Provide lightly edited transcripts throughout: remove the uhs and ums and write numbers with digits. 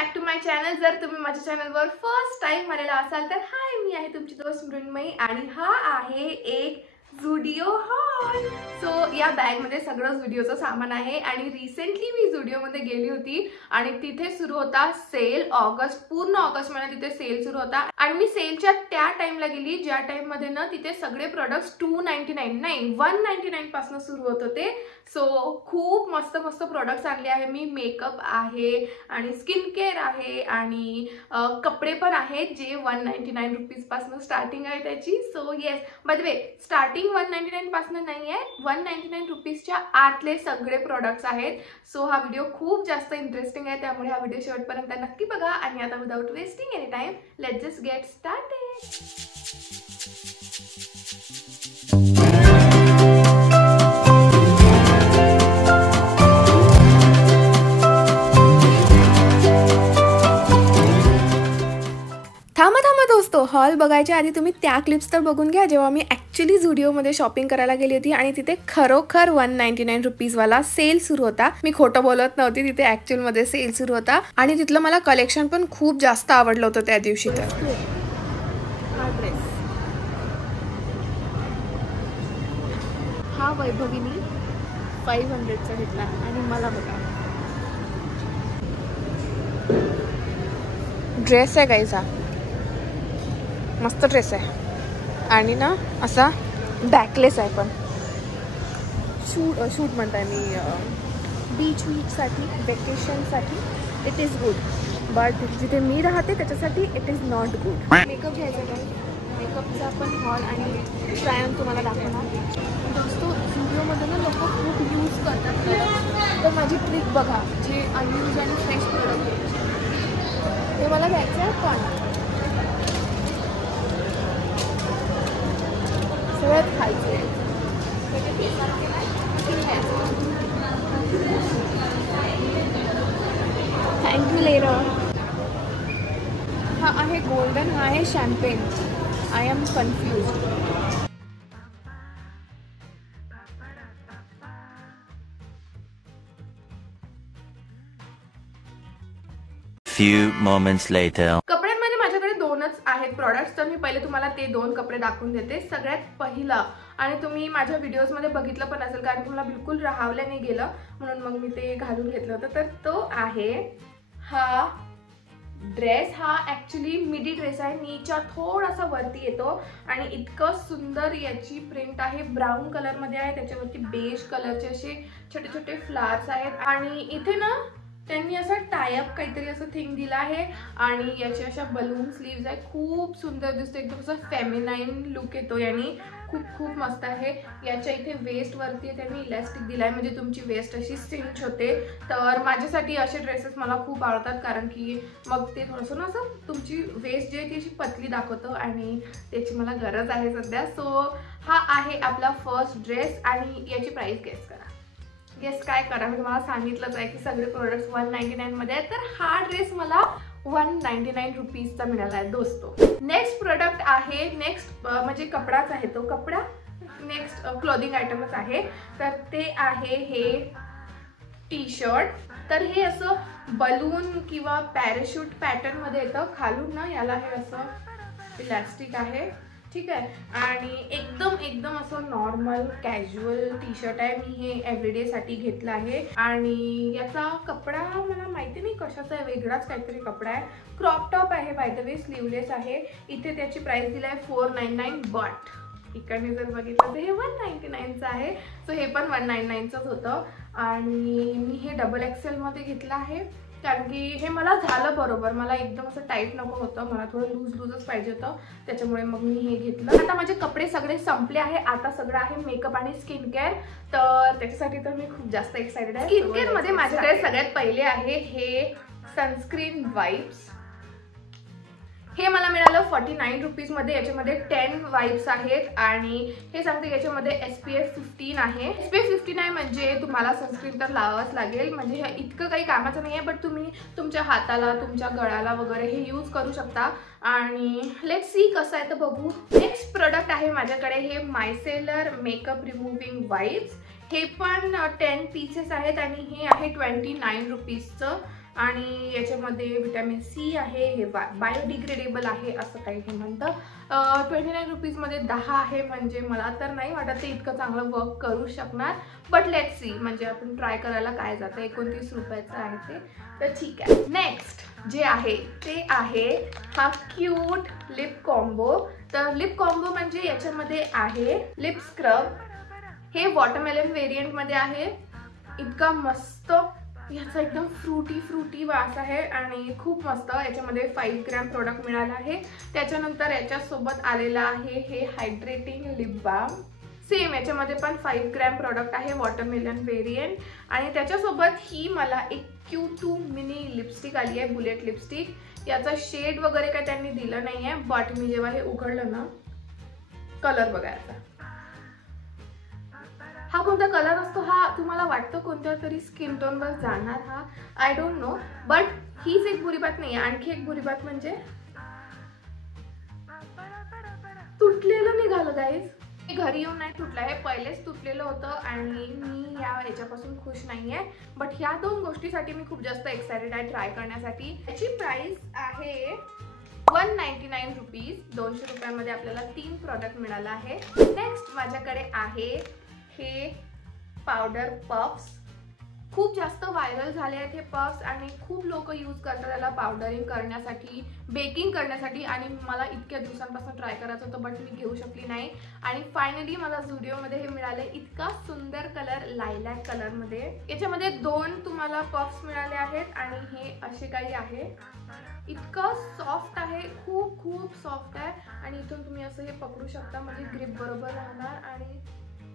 Back to my channel. जर तुम्ही माझ्या चॅनलवर फर्स्ट टाइम आलेला असाल तर हाय, मी आहे तुमची दोस्त मृण्मयी आणि हा आहे एक झुडिओ हॉल। सो या बॅग मध्ये सगळं झुडिओचं सामान आहे आणि रिसेंटली मी झुडिओ मध्ये गेली होती आणि तिथे सुरू होता सेल। ऑगस्ट, पूर्ण ऑगस्ट महिन्यात तिथे सेल सुरू होता आणि मी सेलच्या त्या टाइमला गेली ज्या टाइम मध्ये ना तिथे सगळे प्रोडक्ट्स 299 नाही 199 पासून सुरू होत होते। सो खूप मस्त मस्त प्रोडक्ट्स आणले आहे मी। मेकअप आहे आणि स्किन केअर आहे आणि कपडे पण आहेत जे 199 रुपीज पासून स्टार्टिंग आहे त्याची। So yes, by the way starting 199 पासून नाही आहे, 199 रुपीजच्या आतले सगळे प्रोडक्ट्स आहेत। सो हा व्हिडिओ खूप जास्त इंटरेस्टिंग आहे, त्यामुळे हा व्हिडिओ शेवटपर्यंत नक्की बघा। आणि आता without wasting any time let's just get started. थांबा दोस्तो, हॉल बघायच्या आधी तुम्ही त्या क्लिप्स तर बघून घ्या जेव्हा मी ॲक्च्युली झुडिओमध्ये शॉपिंग करायला गेली होती आणि तिथे खरोखर 199 रुपीजवाला सेल सुरू होता। मी खोटं बोलत नव्हती, तिथे ॲक्च्युअलमध्ये सेल सुरू होता आणि तिथलं मला कलेक्शन पण खूप जास्त आवडलं होतं त्या दिवशी। तर हा ड्रेस, हा वैभवीनी 500चा घेतला आणि मला बघा ड्रेस आहे गाईचा, मस्त ड्रेस आहे आणि ना असा बॅकलेस आहे पण। शूट म्हणताय मी, बीच वीकसाठी, वेकेशनसाठी इट इज गुड, बट जिथे मी राहते त्याच्यासाठी it is not good. Makeup घ्यायचा काय, मेकअपचा पण हॉल आणि ट्रायन तुम्हाला दाखवणार दोस्तो। व्हिडिओमध्ये ना लोक खूप यूज करतात, तर माझी ट्रिक बघा, जे अनयूज आणि फ्रेश प्रोडक्ट हे मला घ्यायचं आहे पण सगळ्यात खायचे। थँक्यू लेरो। हा आहे गोल्डन, हा आहे champagne. I am confuse. Few moments later. कपड्यांमध्ये माझ्याकडे दोनच आहेत प्रोडक्ट्स, तर मी पहिले तुम्हाला ते दोन कपडे दाखवून देते। सगळ्यात पहिला, आणि तुम्ही माझ्या व्हिडिओजमध्ये बघितलं पण असेल कारण की मला बिलकुल राहावलं नाही गेलं म्हणून मग मी ते घालून घेतलं होतं, तर तो आहे हा ड्रेस। हा ॲक्च्युली मिडी ड्रेस आहे, नीच्या थोडासा वरती येतो आणि इतकं सुंदर याची प्रिंट आहे। ब्राऊन कलरमध्ये आहे, त्याच्यावरती बेज कलरचे असे छोटे छोटे फ्लावर्स आहेत आणि इथे ना त्यांनी असं टायअप काहीतरी असं थिंग दिला आहे आणि याच्या अशा बलून स्लीव्ज आहे। खूप सुंदर दिसतो, एकदम असं फेमिनाईन लुक येतो यानी, खूप खूप मस्त आहे। याच्या इथे वेस्ट वरती त्यांनी इलास्टिक दिला आहे म्हणजे तुमची वेस्ट अशी सिंच होते। तर माझ्यासाठी असे ड्रेसेस मला खूप आवडतात कारण की मग ते थोडंसं ना असं तुमची वेस्ट जी आहे ती अशी पतली दाखवतं आणि त्याची मला गरज आहे सध्या। सो हा आहे आपला फर्स्ट ड्रेस आणि याची प्राइस गेस करा। गेस काय करा, मी तुम्हाला सांगितलंच आहे की सगळे प्रोडक्ट्स 199 मध्ये आहेत, तर हा ड्रेस मला 199 रुपीजचा मिळाला आहे दोस्तो। नेक्स्ट प्रोडक्ट आहे, नेक्स्ट म्हणजे कपडाच आहे तो, कपडा नेक्स्ट क्लोथिंग आयटमच आहे, तर ते आहे हे टी शर्ट। तर हे असं बलून किंवा पॅराशूट पॅटर्न मध्ये येतं, खालून ना याला हे असं इलास्टिक आहे, ठीक आहे, आणि एकदम एकदम असं नॉर्मल कॅज्युअल टी शर्ट आहे। मी हे एव्हरीडे साठी घेतलं आहे आणि याचा कपडा मला माहिती नाही कशाचा आहे, वेगळाच काहीतरी कपडा आहे। क्रॉप टॉप आहे, बाय द वे स्लीवलेस आहे। इथे त्याची प्राइस दिली आहे 499, बट इकडे जर बघितलं तर हे 199चं आहे। सो हे पण 199चंच होतं आणि मी हे डबल एक्सेल मध्ये घेतलं आहे कारण की हे मला झालं बरोबर, मला एकदम असं टाईट नको होतं, मला थोडं लूज लूजच पाहिजे होतं, त्याच्यामुळे मग मी हे घेतलं। आता माझे कपडे सगळे संपले आहे, आता सगळं आहे मेकअप आणि स्किन केअर, तर त्याच्यासाठी तर मी खूप जास्त एक्साइटेड आहे। स्किन केअर मध्ये माझ्याकडे सगळ्यात पहिले आहे हे सनस्क्रीन वाइप्स। हे मला मिळालं 49 रुपीज मध्ये। याच्यामध्ये 10 वाइप्स आहेत आणि हे सांगते याच्यामध्ये SPF 15 आहे। SPF 15 आहे म्हणजे तुम्हाला सनस्क्रीन तर लावावंच लागेल, म्हणजे हे इतकं काही कामाचं नाही आहे, बट तुम्ही तुमच्या हाताला, तुमच्या गळ्याला वगैरे हे यूज करू शकता। आणि लेट्स सी कसं आहे तर बघू। नेक्स्ट प्रोडक्ट आहे माझ्याकडे हे मायसेलर मेकअप रिमूव्हिंग वाइप्स। हे पण 10 पीसेस आहेत आणि हे आहे 29 रुपीजचं आणि याच्यामध्ये विटॅमिन सी आहे, हे बायोडिग्रेडेबल आहे असं काही हे म्हणतं. 29 रुपीजमध्ये 10 आहे, म्हणजे मला तर नाही वाटत ते इतकं चांगलं वर्क करू शकणार, बट लेट्स सी, म्हणजे आपण ट्राय करायला काय जातं. 29 रुपयाचं आहे ते, तर ठीक आहे. नेक्स्ट जे आहे ते आहे हा क्यूट लिप कॉम्बो. तर लिप कॉम्बो म्हणजे याच्यामध्ये आहे लिप स्क्रब, हे वॉटरमेलन व्हेरियंट मध्ये आहे. इतका मस्त, याचा एकदम फ्रुटी वास आहे आणि खूप मस्त. याच्यामध्ये 5 ग्रॅम प्रोडक्ट मिळाला आहे. त्याच्यानंतर याच्यासोबत आलेला आहे हे हायड्रेटिंग लिप बाम, सेम याच्यामध्ये पण 5 ग्रॅम प्रोडक्ट आहे, वॉटरमेलन व्हेरियंट. आणि त्याच्यासोबत ही मला एक Q2 मिनी लिपस्टिक आली आहे, बुलेट लिपस्टिक. याचा शेड वगैरे काय त्यांनी दिलं नाही आहे, बट मी जेव्हा हे उघडलं ना, कलर बघायचा. हा कोणता कलर असतो, हा तुम्हाला वाटतं कोणत्या तरी स्किन टोनवर जाणार, हा आय डोंट नो, बट हीच एक बुरी बात नाही आहे. आणखी एक बुरी बात म्हणजे तुटलेलं निघालं गाईज. घरी येऊन नाही तुटलं, हे पहिलेच तुटलेलं होतं आणि मी याच्यापासून खुश नाही आहे. बट ह्या 2 गोष्टीसाठी मी खूप जास्त एक्सायटेड आहे ट्राय करण्यासाठी. याची प्राइस आहे 199 रुपीज. 200 रुपयांमध्ये आपल्याला 3 प्रोडक्ट मिळाला आहे. नेक्स्ट माझ्याकडे आहे हे पावडर पफ्स. खूप जास्त व्हायरल झाले आहेत हे पफ्स आणि खूप लोक यूज करतात त्याला पावडरिंग करण्यासाठी, बेकिंग करण्यासाठी. आणि मला इतक्या दिवसांपासून ट्राय करायचं होतं, बट मी घेऊ शकली नाही. आणि फायनली मला झुडिओमध्ये हे मिळाले. इतका सुंदर कलर, लायलॅक कलरमध्ये. याच्यामध्ये 2 तुम्हाला पफ्स मिळाले आहेत आणि हे असे काही आहे. इतकं सॉफ्ट आहे, खूप सॉफ्ट आहे. आणि इथून तुम्ही असं हे पकडू शकता, म्हणजे ग्रिप बरोबर राहणार आणि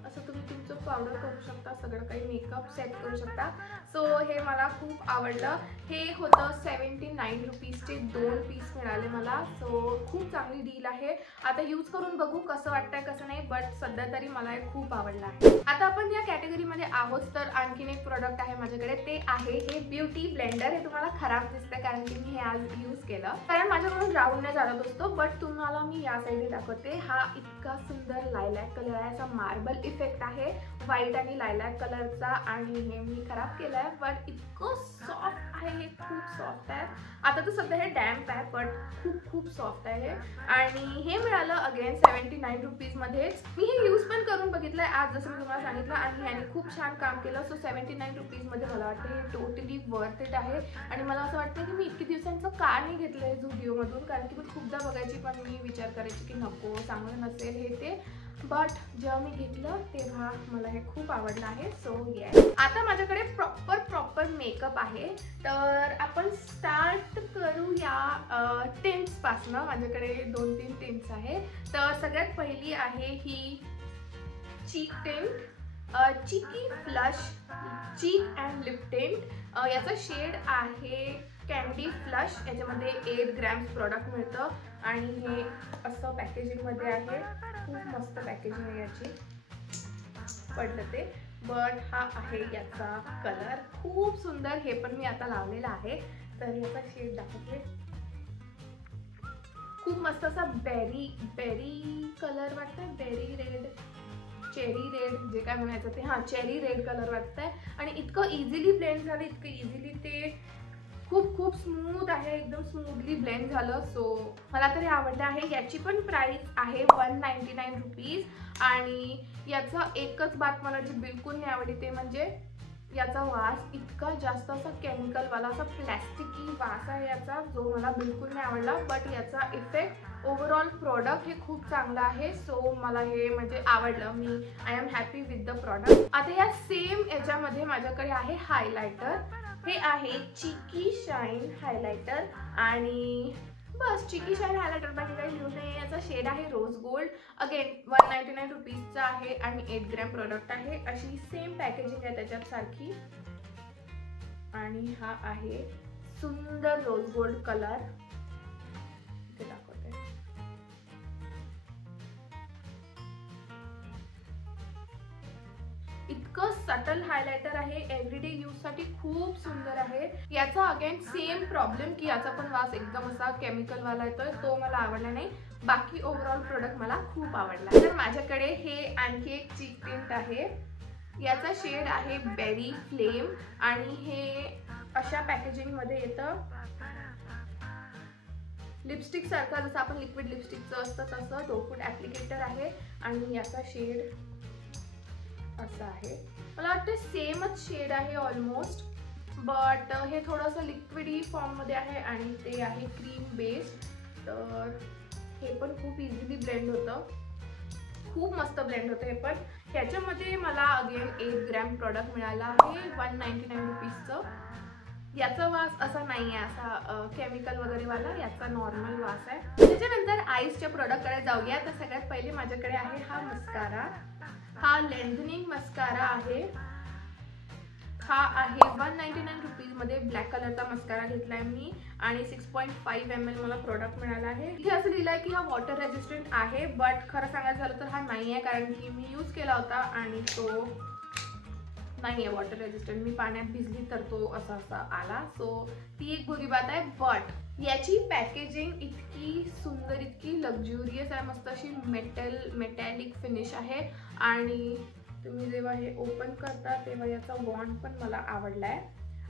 असं तुम्ही तुमचं पावडर करू शकता, सगळं काही मेकअप सेट करू शकता. सो हे मला खूप आवडलं. हे होतं 79 रुपीजचे 2 पीस मिळाले मला. सो खूप चांगली डील आहे. आता यूज करून बघू कसं वाटतंय कसं नाही, बट सध्या तरी मला हे खूप आवडलं आहे. आता आपण या कॅटेगरीमध्ये आहोत, तर आणखीन एक प्रोडक्ट आहे माझ्याकडे, ते आहे हे ब्युटी ब्लेंडर. हे तुम्हाला खराब दिसतंय कारण की मी हे आज यूज केलं, कारण माझ्याकडून राहून नाही झाला दोस्तो. बट तुम्हाला मी या साईडने दाखवते. हा इतका सुंदर लायलॅक कलर आहे, असा मार्बल इफेक्ट आहे व्हाईट आणि लायलॅक कलरचा. आणि हे मी खराब केलं आहे, बट इतकं सॉफ्ट आहे, हे खूप सॉफ्ट आहे. आता तर सध्या हे डॅम्प आहे, बट खूप सॉफ्ट आहे. आणि हे मिळालं अगेन 79 रुपीजमध्येच. मी हे यूज पण करून बघितलं आहे आज, जसं मी तुम्हाला सांगितलं, आणि ह्याने खूप छान काम केलं. सो 79 रुपीजमध्ये मला वाटतं हे टोटली वर्थ इट आहे. आणि मला असं वाटतं की मी इतके दिवसांचं का नाही घेतलं आहे झुडिओमधून, कारण की मी खूपदा बघायची, पण मी विचार करायची की नको, चांगलं नसेल हे ते. बट जेव्हा मी घेतलं तेव्हा मला हे खूप आवडलं आहे. सो येस, आता माझ्याकडे प्रॉपर मेकअप आहे. तर आपण स्टार्ट करूया टिंट्स पासनं. माझ्याकडे 2-3 टिंट्स आहे. तर सगळ्यात पहिली आहे ही चीक टिंट, चिकी फ्लश चीक अँड लिप टिंट. याचा शेड आहे कॅन्डी फ्लश. याच्यामध्ये 8 ग्रॅम्स प्रोडक्ट मिळतं आणि हे असं पॅकेजिंगमध्ये आहे. खूप मस्त पॅकेजिंग आहे याची, पडलं ते. बट हा आहे याचा कलर, खूप सुंदर. हे पण मी आता लावलेला आहे. तर याचा शेड दाखवते. खूप मस्त असा बेरी कलर वाटतंय, बेरी रेड, चेरी रेड, जे काय म्हणायचं ते, हां चेरी रेड कलर वाटतंय. आणि इतकं इझिली ब्लेंड झालं, इतकं इझिली ते खूप स्मूथ आहे, एकदम स्मूथली ब्लेंड झालं. सो मला तर हे आवडलं आहे. याची पण प्राइस आहे 199 रुपीज. आणि याचा एकच बात मला जी बिलकुल नाही आवडली ते म्हणजे याचा वास. इतका जास्त असा केमिकलवाला, असा प्लॅस्टिकी वास आहे याचा, जो मला बिलकुल नाही आवडला. बट याचा इफेक्ट, ओव्हरऑल प्रोडक्ट हे खूप चांगलं आहे. सो मला हे म्हणजे आवडलं. मी I am happy with the product. आता या सेम याच्यामध्ये माझ्याकडे आहे हायलायटर. हे आहे चिकी शाईन हायलायटर. आणि बस चिकी शाईन हायलायटर, बाकी काही लिहून नाही. याचा शेड आहे रोज गोल्ड. अगेन 199 रुपीजचा आहे आणि 8 ग्रॅम प्रोडक्ट आहे. अशी सेम पॅकेजिंग आहे त्याच्यात सारखी. आणि हा आहे सुंदर रोज गोल्ड कलर. इथे दाखवते. इतकं सटल हायलायटर आहे, एव्हरीडे यूज साठी खूप सुंदर आहे. याचा अगेन सेम प्रॉब्लेम की याचा पण वास एकदम असा केमिकल वाला येतोय, तो मला आवडला नाही. बाकी ओव्हरऑल प्रोडक्ट मला खूप आवडला. तर माझ्याकडे हे आणखी एक चीक टिंट आहे. याचा शेड आहे बेरी फ्लेम आणि हे अशा पॅकेजिंग मध्ये येतं. लिपस्टिक सारखं जसं आपण लिक्विड लिपस्टिकचं असतं तसं डो फूड ऍप्लिकेटर आहे आणि याचा शेड असा आहे. मला वाटतं सेमच शेड आहे ऑलमोस्ट, बट हे थोडंसं लिक्विडी फॉर्म मध्ये आहे आणि ते आहे क्रीम बेस्ड. तर हे पण खूप इझिली ब्लेंड होतं, खूप मस्त ब्लेंड होतं हे पण. ह्याच्यामध्ये मला अगेन 8 ग्रॅम प्रॉडक्ट मिळाला आहे 199 रुपीजचं. याचा वास असा नाही आहे असा केमिकल वगैरे वाला, याचा नॉर्मल वास आहे. त्याच्यानंतर आईसच्या प्रोडक्टकडे जाऊया. तर सगळ्यात पहिले माझ्याकडे आहे हा मस्कारा. हा लेंथनिंग मस्कारा आहे. हा आहे 199 रुपीज मध्ये. ब्लॅक कलरचा मस्कारा घेतलाय मी आणि 6.5 ml मला प्रोडक्ट मिळाला आहे. इथे असं लिहिलंय की हा वॉटर रेजिस्टंट आहे, बट खरं सांगायचं झालं तर हा नाही आहे, कारण की मी यूज केला होता आणि तो नाही आहे वॉटर रेजिस्टंट. मी पाण्यात भिजली तर तो असा आला. सो ती एक बुरी बात आहे. बट याची पॅकेजिंग इतकी सुंदर, इतकी लक्झुरियस आहे. मस्त अशी मेटॅलिक फिनिश आहे आणि तुम्ही जेव्हा हे ओपन करता तेव्हा याचा वॉन्ड पण मला आवडलाय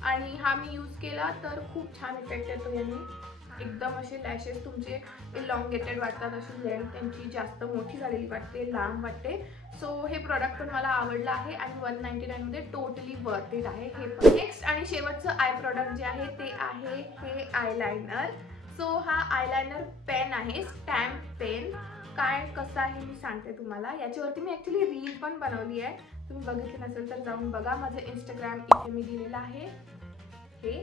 आणि हा मी यूज केला तर खूप छान इफेक्ट येतो याने. एकदम असे लॅशेस तुमचे इलॉंगेटेड वाटतात, अशी लेंथ त्यांची जास्त मोठी झालेली वाटते, लांब वाटते. सो हे प्रोडक्ट पण मला आवडलं आहे आणि 199 मध्ये टोटली वर्थ इट आहे हे पण. नेक्स्ट आणि शेवटचं आय प्रोडक्ट जे आहे ते आहे हे आयलायनर. सो हा आयलायनर पेन आहे, स्टॅम्प पेन. काय कसं आहे मी सांगते तुम्हाला. याच्यावरती मी ॲक्च्युली रील पण बनवली आहे, तुम्ही बघितली नसेल तर जाऊन बघा. माझं इंस्टाग्राम इथे मी दिलेलं आहे, हे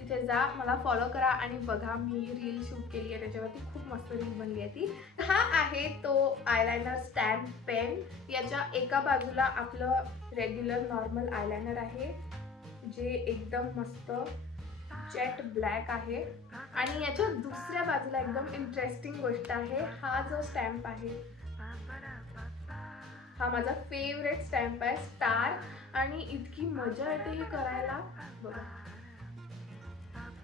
इथे जा, मला फॉलो करा आणि बघा. मी रील शूट केली आहे त्याच्यावरती, खूप मस्त रील बनली आहे ती. हा आहे तो आयलायनर स्टॅम्प पेन. याच्या एका बाजूला आपलं रेग्युलर नॉर्मल आयलायनर आहे जे एकदम मस्त जेट ब्लॅक आहे आणि याच्या दुसऱ्या बाजूला एकदम इंटरेस्टिंग गोष्ट आहे, हा जो स्टॅम्प आहे हा माझा फेवरेट स्टॅम्प आहे, स्टार. आणि इतकी मजा येते हे करायला, बघा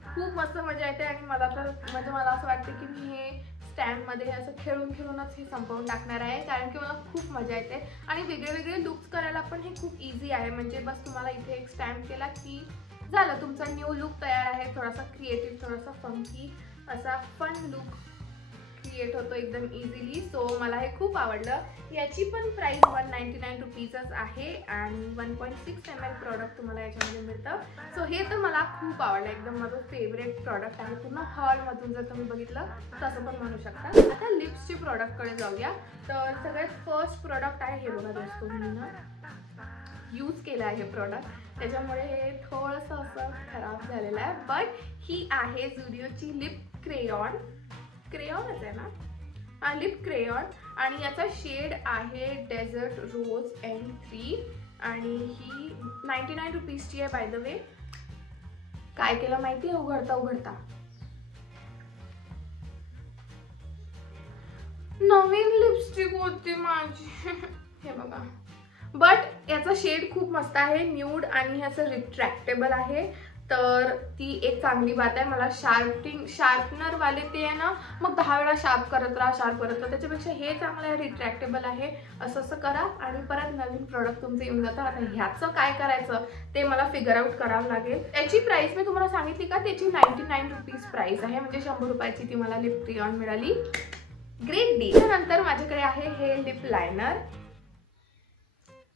खूप मस्त मजा येते. आणि मला तर म्हणजे मला असं वाटतं की मी हे स्टॅम्प मध्ये असं खेळूनच हे संपवून टाकणार आहे, कारण की मला खूप मजा येते. आणि वेगळे लुक्स करायला पण हे खूप इझी आहे. म्हणजे बस तुम्हाला इथे एक स्टॅम्प केला की झालं, तुमचा न्यू लुक तयार आहे. थोडासा क्रिएटिव्ह, थोडासा फंकी असा फन लुक क्रिएट होतो एकदम इझिली. सो मला हे खूप आवडलं. याची पण प्राइस 199 रुपीजच आहे आणि 1.6 ml प्रॉडक्ट तुम्हाला याच्यामध्ये मिळतं. सो हे तर मला खूप आवडलं, एकदम माझं फेवरेट प्रॉडक्ट आहे. पूर्ण हॉलमधून जर तुम्ही बघितलं तसं पण म्हणू शकता. आता लिप्सची प्रॉडक्टकडे जाऊया. तर सगळ्यात फर्स्ट प्रॉडक्ट आहे हे बघा दोस्तो, मी ना यूज केलं आहे हे प्रॉडक्ट, त्याच्यामुळे हे थोडंसं असं खराब झालेलं आहे. बट ही आहे झुडिओची लिप क्रेयॉन. क्रेयॉनच आहे ना, लिप क्रेयॉन. आणि याचा शेड आहे डेझर्ट रोज M3 आणि ही 99 रुपीजची आहे. बाय द वे काय केलं माहिती आहे, उघडता नवीन लिपस्टिक होती माझी हे बघा. बट याचा शेड खूप मस्त आहे, न्यूड, आणि ह्याचं रिट्रॅक्टेबल आहे. तर ती एक चांगली बात आहे. मला शार्पनर वाले ते आहे ना, मग 10 वेळा शार्प करत राहा, त्याच्यापेक्षा हे चांगलं आहे, रिट्रॅक्टेबल आहे. असं करा आणि परत नवीन प्रोडक्ट तुमचं येऊन जातं. आता ह्याचं काय करायचं ते मला फिगर आउट करावं लागेल. याची प्राइस मी तुम्हाला सांगितली का, त्याची 99 रुपीज प्राइस आहे, म्हणजे 100 रुपयाची ती मला लिप क्रेयॉन मिळाली. Great deal. त्यानंतर माझ्याकडे आहे हे लिप लायनर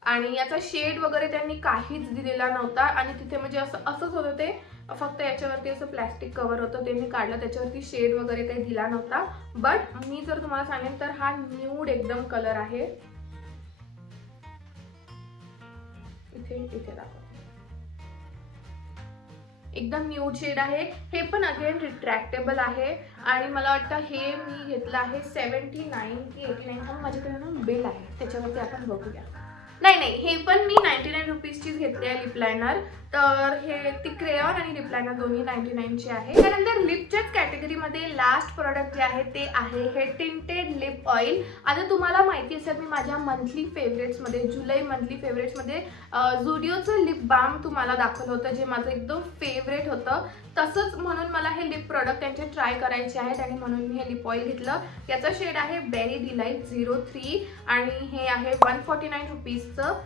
आणि याचा शेड वगैरे त्यांनी काहीच दिलेला नव्हता आणि तिथे म्हणजे असंच होतं ते, फक्त याच्यावरती असं प्लॅस्टिक कव्हर होतं ते मी काढलं, त्याच्यावरती शेड वगैरे काही दिला नव्हता. बट मी जर तुम्हाला सांगेन तर हा न्यूड एकदम कलर आहे. इथे दाखव, एकदम न्यूड शेड आहे. हे पण अगेन रिट्रॅक्टेबल आहे आणि मला वाटतं हे मी घेतलं आहे 79 की 89. माझ्याकडे ना बिल आहे, त्याच्यावरती आपण बघूया. नाही, हे पण मी 99 रुपीजचीच घेतली आहे लिप लायनर. तर हे ती क्रेयॉन आणि लिप लायनर दोन्ही 99 चे आहे. त्यानंतर लिपच्याच कॅटेगरीमध्ये लास्ट प्रोडक्ट जे आहे ते आहे हे टिंटेड लिप ऑइल. आता तुम्हाला माहिती असेल मी माझ्या मंथली फेवरेट्समध्ये, जुलै मंथली फेवरेट्समध्ये झुडिओचं लिप बाम तुम्हाला दाखवलं होतं, जे माझं एकदम फेवरेट होतं. तसंच म्हणून मला हे लिप प्रोडक्ट त्यांचे ट्राय करायचे आहेत आणि म्हणून मी हे लिप ऑइल घेतलं. याचा शेड आहे बेरी डिलाइट 03 आणि हे आहे 149 रुपीजचं.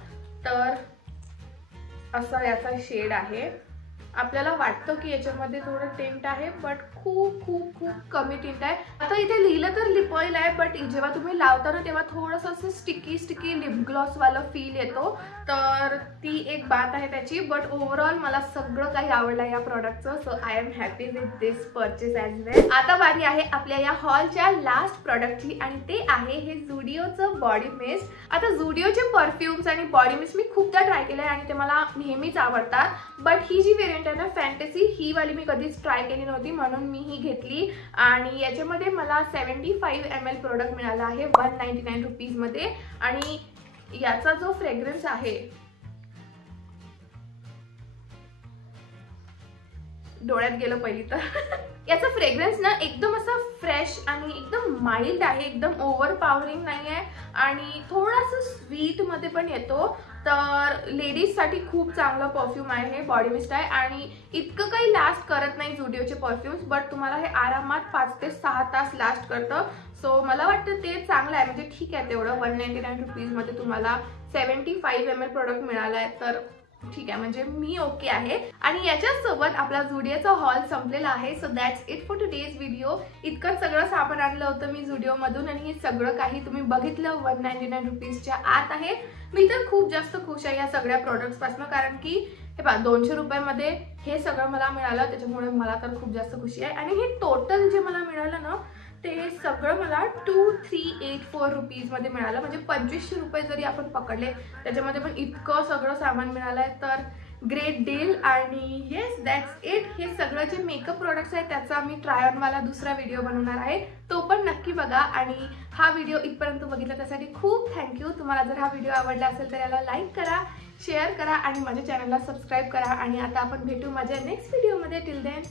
तर असं याचा शेड आहे. आपल्याला वाटतं की याच्यामध्ये थोडं टिंट आहे, बट खूप खूप खूप कमी टिंट आहे. आता इथे लिहिलं तर लिप ऑइल आहे, बट जेव्हा तुम्ही लावता ना तेव्हा थोडंसं असं स्टिकी लिप ग्लॉस वाला फील येतो. तर ती एक बात आहे त्याची. बट ओव्हरऑल मला सगळं काही आवडलं या प्रॉडक्टचं. So I am happy with this purchase as well. आता बारी आहे आपल्या या हॉलच्या लास्ट प्रॉडक्टची, आणि ते आहे हे झुडिओचं बॉडी मिस्ट. आता झुडिओचे परफ्यूम्स आणि बॉडी मिस्ट मी खूपदा ट्राय केलं आहे आणि ते मला नेहमीच आवडतात. बट ही जी व्हेरियंट आहे ना फॅन्टसी, ही वाली मी कधीच ट्राय केली नव्हती, म्हणून मी ही घेतली. आणि याच्यामध्ये मला 75 ml प्रोडक्ट मिळाला आहे 199 रुपीजमध्ये. आणि याचा जो फ्रेग्रन्स आहे, डोळ्यात गेलं पहिली तर याचा फ्रेग्रन्स ना एकदम असा फ्रेश आणि एकदम माइल्ड आहे, एकदम ओव्हर पॉवरिंग नाही आहे आणि थोडासा स्वीट मध्ये पण येतो. तर लेडीजसाठी खूप चांगलं परफ्यूम आहे हे, बॉडी मिस्ट आहे. आणि इतकं काही लास्ट करत नाही झुडिओचे परफ्यूम्स, बट तुम्हाला हे आरामात 5 ते 6 तास लास्ट करतं. सो मला वाटतं ते चांगलं आहे. म्हणजे ठीक आहे, तेवढं 199 रुपीजमध्ये तुम्हाला 75 ml प्रोडक्ट मिळाला आहे, तर ठीक आहे, म्हणजे मी ओके आहे. आणि याच्यासोबत आपला झुडिओचा हॉल संपलेला आहे. So that's it for today's video. इतकं सगळं सामान आणलं होतं मी झुडिओमधून आणि हे सगळं काही तुम्ही बघितलं 199 रुपीजच्या आत आहे. मी तर खूप जास्त खुश आहे या सगळ्या प्रोडक्ट्सपासून, कारण की हे पहा 200 रुपयामध्ये हे सगळं मला मिळालं, त्याच्यामुळे मला तर खूप जास्त खुशी आहे. आणि हे टोटल जे मला मिळालं ना ते सगळं मला 2384 रुपीजमध्ये मिळालं. म्हणजे 2500 रुपये जरी आपण पकडले त्याच्यामध्ये पण इतकं सगळं सामान मिळालं आहे, तर ग्रेट डील. आणि येस दॅट्स इट. हे सगळं जे मेकअप प्रोडक्ट्स आहेत त्याचा मी ट्राय ऑन वाला दुसरा व्हिडिओ बनवणार आहे, तो पण नक्की बघा. आणि हा व्हिडिओ इथपर्यंत बघितला त्यासाठी खूप थँक्यू. तुम्हाला जर हा व्हिडिओ आवडला असेल तर याला लाईक करा, शेअर करा आणि माझ्या चॅनलला सबस्क्राईब करा. आणि आता आपण भेटू माझ्या नेक्स्ट व्हिडिओमध्ये. Till then